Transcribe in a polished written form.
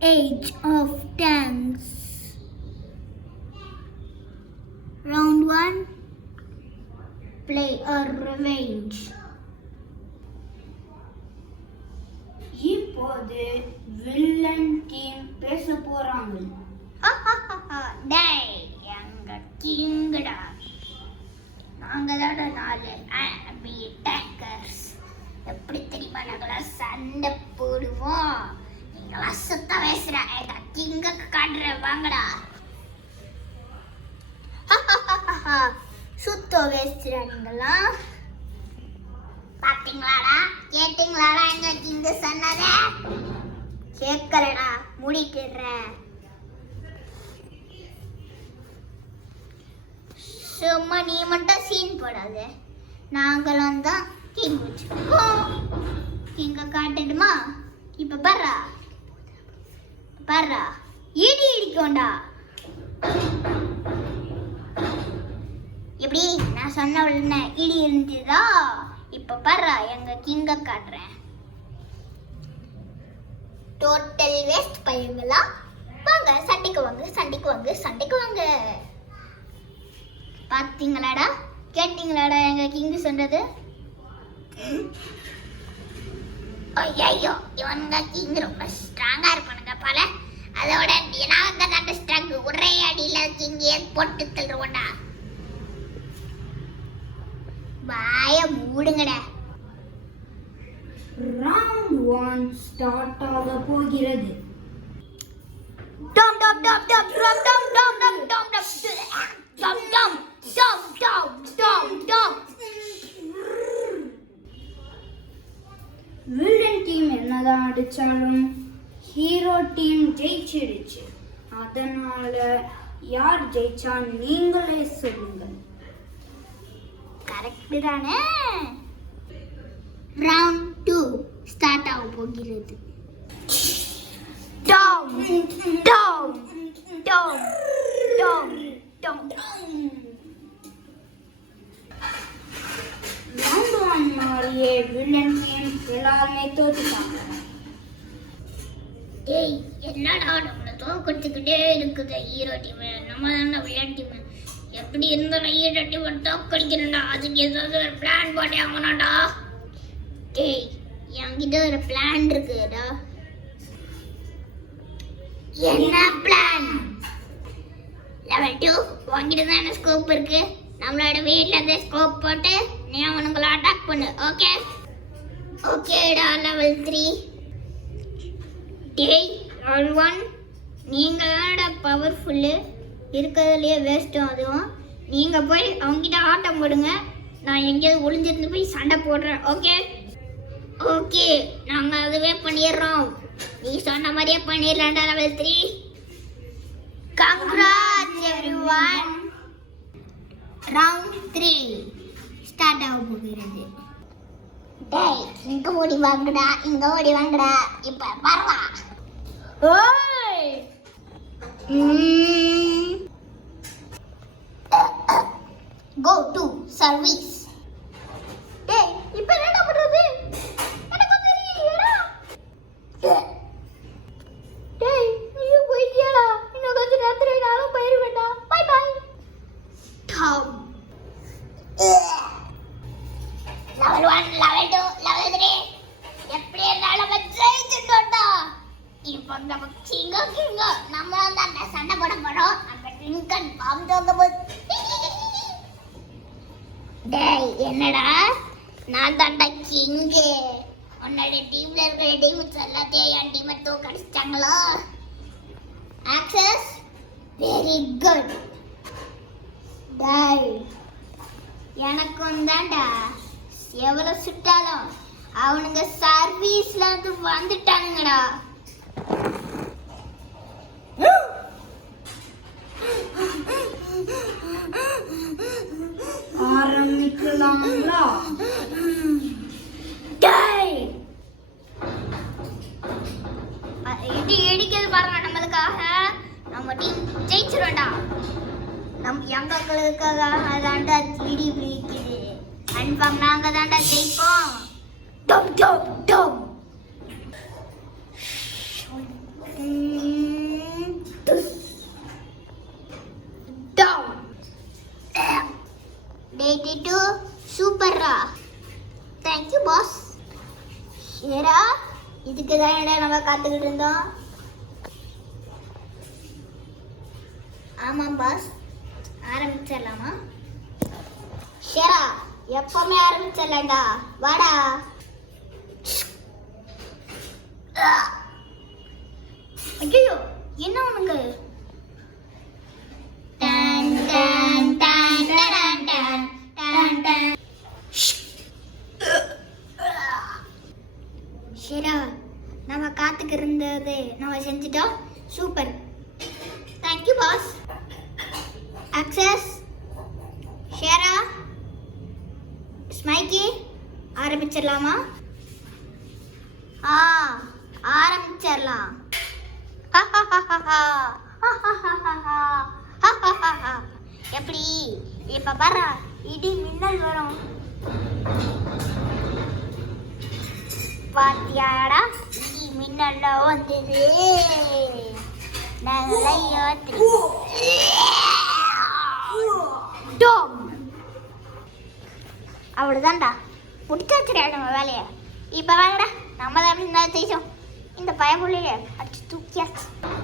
Age of Tanks. Round 1. Play or revenge. இப்போது villain team பேச போறாங்க. டேய் எங்க கிங்கடா, நாங்க தான் 4 ஆர்மி டேக்கர்ஸ். எப்படி தெரியுமா நாங்களாம் சண்டை போடுவோம். நீங்களா சுத்த பேசுற எங்க கிங்க காட்டுற வாங்கடா. சுத்த பேசுற நீங்களா பாத்தீங்களாடா, கேட்டீங்களாடா எங்க கிங்க சொன்னத? கேட்கலடா, முடிக்கிறேன். சும்மா நீ மட்டும் சீன் போடாத. நாங்களும் தான் கிங் வச்சுக்கோம். கிங்க காட்டுடுமா? இப்ப பாரா இடி இடிக்கோண்டா. எப்படி நான் சொன்ன உடனே இடி இருந்துதா? இப்ப பாரா எங்க கிங்க காட்டுறேன். டோட்டல் வேஸ்ட் பையங்களா, வாங்க சண்டைக்கு வாங்க. பாத்தீங்களாடா, கேட்டீங்களாடா எங்க கிங் சொன்னது? ஐயோ, இவங்க கிங் ரொம்ப ஸ்ட்ராங்கா இருப்பானுங்க போல. அதோட நாங்க தான் ஸ்ட்ராங். ஒரே அடியில கிங் போட்டு தள்ளுவோம்டா. வாய மூடுங்கடா. ரவுண்ட் 1 ஸ்டார்ட் ஆக போகிறது. டம் டம் டம் டம் டம் டம் டம் டம் டம் டம் டம் டம் டம் டம் டம். வில்லன் டீம் என்னதான் அடிச்சாலும் ஹீரோ டீம் ஜெயிச்சிடுச்சு. அதனால யார் ஜெயிச்சா நீங்களே சொல்லுங்க. கரெக்ட் தானே? ரவுண்ட் 2 ஸ்டார்ட் ஆக போகிறது. டம் டம் டம் டம் டம். ரவுண்ட் 1 மாதிரியே வில்லன் டீம் எல்லாருமே தோத்துட்டாங்க. டேய் என்னடா நம்மள தோக்கடிச்சுக்கிட்டே இருக்குது ஹீரோ டீம். நம்ம தானே வில்லன் டீம். எப்படி இருந்தாலும் ஹீரோ டீம் தோக்கடிக்கணும்டா. அதுக்கு ஏதாவது ஒரு பிளான் போட்டே ஆகணும்டா. டேய் என்கிட்ட ஒரு பிளான் இருக்குடா. என்ன பிளான்? லெவல் 2 உங்ககிட்ட தான் ஸ்கோப் இருக்கு. நம்மளோட வீட்ல இருந்து ஸ்கோப் போட்டு நீ அவனுங்களை அட்டாக் பண்ணு. ஓகேடா. லெவல் 3. டேய் லெவல் 1 நீங்க தானடா பவர்ஃபுல்லு. இருக்கிறதுலையே வேஸ்ட்டும் அதுவும். நீங்க போய் அவங்ககிட்ட ஆட்டம் போடுங்க. நான் எங்கேயாவது ஒளிஞ்சிருந்து போய் சண்டை போடுறேன். ஓகே நாங்க அதுவே பண்ணிடுறோம். நீ சொன்ன மாதிரியே பண்ணிடலாம்டா. Level 3. Congrats everyone. Round 3 start ஆக போகிறது. டேய் இங்க ஓடி வாங்கடா. இப்ப வரவா. ஓய் கோ டு சர்வீஸ். டேய் இப்ப என்ன பண்றது? எனக்கு தெரியலடா. டேய் நீ போயிட்டியாடா? இன்னும் கொஞ்ச நேரத்துல நானும் போயிருவேன்டா. Bye bye. டம். லெவல் 1 லெவல் 2 லெவல் 3 எப்படி இருந்தாலும் நம்ம ஜெயிச்சிட்டோம்டா. இப்போ நம்ம கிங்க நம்ம தான் சண்டை போட போறோம். அந்த லிங்கன் பாம் தோங்க போது. டேய் என்னடா, நான் தான்டா கிங்கு. உன்னோட டீம்ல இருக்கிற டீம்ஸ் எல்லாத்தையும் என் டீமை தோக்கடிச்சிட்டாங்களா? Access very good. டேய் எனக்கும் தான்டா. எவ்வளவு சுட்டாலும் அவனுங்க சர்வீஸ்ல வந்து வந்துட்டானுங்கடா. ஆரம்பிக்கலாங்களா? டேய் இடி இடிக்கிறது பாருங்க. நம்மளுக்காக நம்ம டீம் ஜெயிச்சிரும்டா. எங்களுக்காக தாண்டா இடி பிடிக்குது. கன்ஃபார்ம் நாங்க தாண்டா ஜெயிப்போம். டம் டம் டம். சூப்பர்ரா. Thank you boss. ஷேரா, இதுக்கு தான் நம்ம காத்துக்கிட்டு இருந்தோம். ஆமாம் பாஸ், ஆரம்பிச்சிடலாமா? ஷேரா, எப்பவுமே ஆரம்பிச்சிடலாம்டா, வாடா. ஐயோ, என்ன உனக்கு? டன் டன் டன் டன் டன் டன் டன். ஷேரா, நம்ம காத்துக்கு இருந்தது நம்ம செஞ்சுட்டோம். Super, thank you boss. அக்சஸ், ஷேரா, ஸ்மைக்கி, ஆரம்பிச்சிடலாமா? ஆரம்பிச்சிடலாம். எப்படி இப்ப பாரு, இடி மின்னல் வரும். பாத்தியாடா, இடி மின்னல்ல வந்தது. நல்லா யோசி. அவ்வளவுதான்டா, முடிச்சாச்சுடா நம்ம வேலையை. இப்ப வாங்கடா, நம்ம தான் எப்படி இருந்தாலும் செய்யும். இந்த பயப்புள்ளைய அடிச்சு தூக்கியாச்சு.